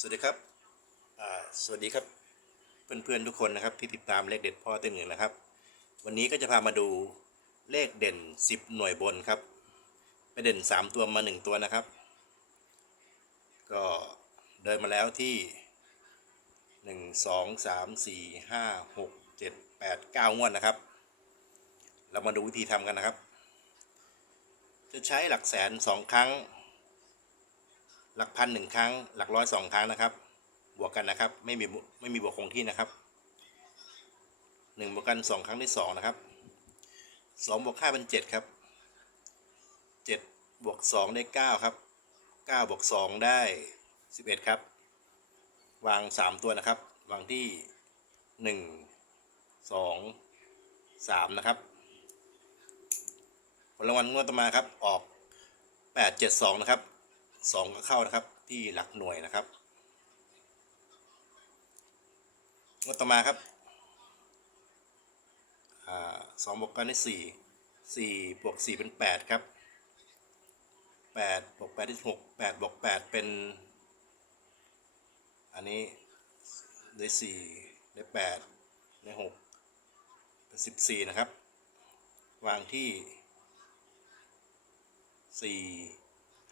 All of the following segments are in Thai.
สวัสดีครับ สวัสดีครับ เพื่อนๆทุกคนนะครับที่ติดตามเลขเด็ดพ่อเต้นหนึ่งนะครับ วันนี้ก็จะพามาดูเลขเด่น 10 หน่วยบนครับไปเด่น 3 ตัวมา 1 ตัวนะครับ ก็เดินมาแล้วที่ 1 2 3 4 5 6 7 8 9 งวดนะครับ เรามาดูวิธีทำกันนะครับ จะใช้หลักแสน 2 ครั้ง หลักพันหนึ่งครั้ง หลักร้อยสองครั้งนะครับ บวกกันนะครับ ไม่มีบุไม่มีบวกคงที่นะครับหนึ่งบวกกันสองครั้งที่สองนะครับสองบวกห้าเป็นเจ็ดครับเจ็ดบวกสองได้เก้าครับเก้าบวกสองได้สิบเอ็ดครับ วางสามตัวนะครับ วางที่หนึ่งสองสามนะครับผลรางวัลงวดต่อมาครับออกแปดเจ็ดสองนะครับ สองก็เข้านะครับ ที่หลักหน่วยนะครับงวดต่อมาครับอสองบวกกันได้สี่สี่บวกสี่เป็นแปดครับแปดบวกแปดได้หกแปดบวกแปดเป็น อันนี้ได้สี่ได้แปดได้หกเป็นสิบสี่นะครับ วางที่สี่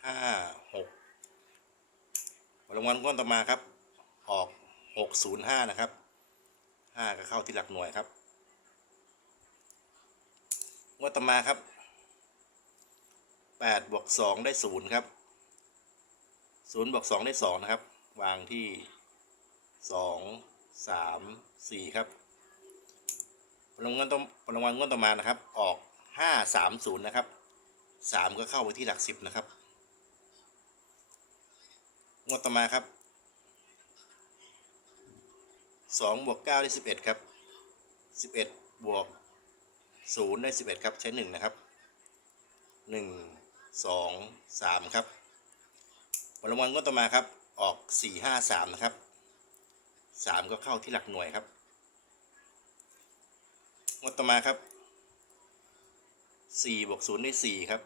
ห้าหกรางวัลก้อนต่อมาครับ ออกหกศูนย์ห้านะครับห้าก็เข้าที่หลักหน่วยครับงวดต่อมาครับแปดบวกสองได้ศูนย์ครับศูนย์บวกสองได้สองนะครับ วางที่สองสามสี่ครับรางวัลต่อรางวัลงวดต่อมานะครับ ออกห้าสามศูนย์นะครับสามก็เข้าไปที่หลักสิบนะครับ งวดต่อมาครับสองบวกเก้าได้สิบเอ็ดครับสิบเอ็ดบวกศูนย์ได้สิบเอ็ดครับใช้หนึ่งนะครับหนึ่งสองสามครับผลรางวัลงวดต่อมาครับออกสี่ห้าสามนะครับสามก็เข้าที่หลักหน่วยครับงวดต่อมาครับสี่บวกศูนย์ได้สี่ครับ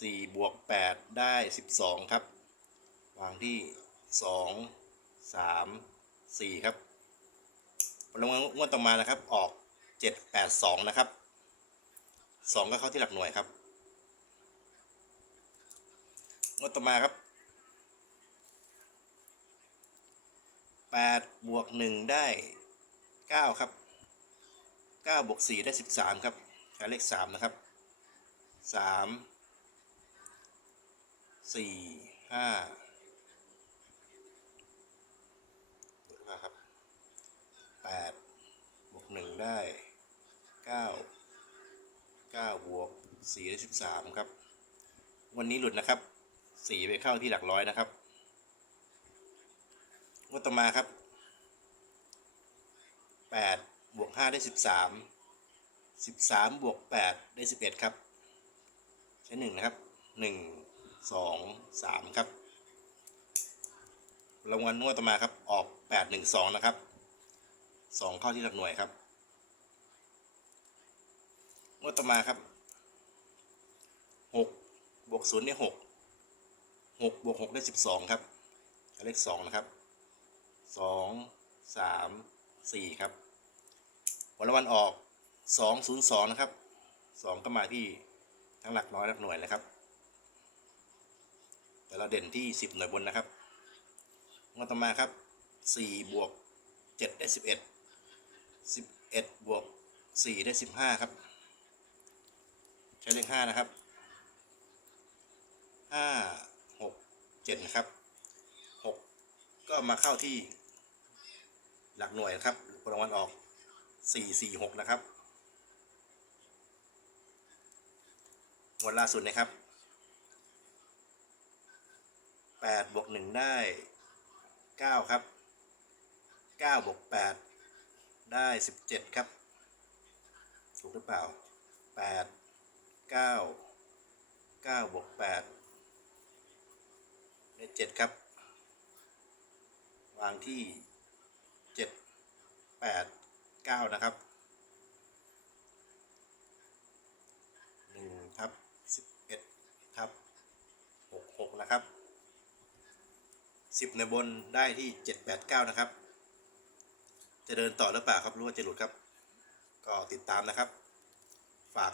สี่บวกแปดได้สิบสองครับ วางที่สองสามสี่ครับผลรางวัลงวดต่อมานะครับ ออกเจ็ดแปดสองนะครับสองก็เข้าที่หลักหน่วยครับงวดต่อมาครับแปดบวกหนึ่งได้เก้าครับเก้าบวกสี่ได้สิบสามครับใช้เลขสามนะครับสามสี่ห้า ดูนะครับแปดบวกหนึ่งได้เก้าเก้า สี่ได้สิบสามครับ วันนี้หลุดนะครับสี่ไปเข้าที่หลักร้อยนะครับงวดต่อมาครับแปดบวกห้าได้สิบสามสิบสามบวกแปดได้สิบเอ็ดครับใช้หนึ่งนะครับหนึ่งสองสามครับรางวัลงวดต่อมาครับ ออกแปดหนึ่งสองนะครับสองเข้าที่หลักหน่วยครับงวดต่อมาครับ บวกศูนย์ได้หกหกบวกหกได้สิบสองครับเลขสองนะครับสองสามสี่ครับผลรางวัลออกสองศูนย์สองนะครับสองก็มาที่ทั้งหลักร้อยหลักหน่วยเลยครับ แต่เราเด่นที่สิบหน่วยบนนะครับงวดต่อมาครับสี่บวกเจ็ดได้สิบเอ็ดสิบเอ็ดบวกสี่ได้สิบห้าครับ ใช้เลขห้านะครับ ห้าหกเจ็ดนะครับหกก็มาเข้าที่หลักหน่วยนะครับผลรางวัลออกสี่สี่หกนะครับงวดล่าสุดนะครับแปดบวกหนึ่งได้เก้าครับเก้าบวกแปดได้สิบเจ็ดครับ ถูกหรือเปล่าแปดเก้าเก้าบวกแปด เจ็ดครับ วางที่เจ็ดแปดเก้านะครับหนึ่งทับสิบเอ็ดทับหกหกนะครับสิบในบนได้ที่เจ็ดแปดเก้านะครับ จะเดินต่อหรือเปล่าครับรู้ว่าจะหลุดครับ ก็ติดตามนะครับ ฝาก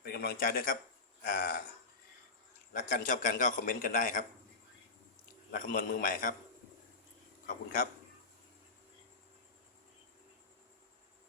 เป็นกำลังใจด้วยครับ อ่ารักกันชอบกันก็คอมเมนต์กันได้ครับ นักคำนวณมือใหม่ครับ ขอบคุณครับ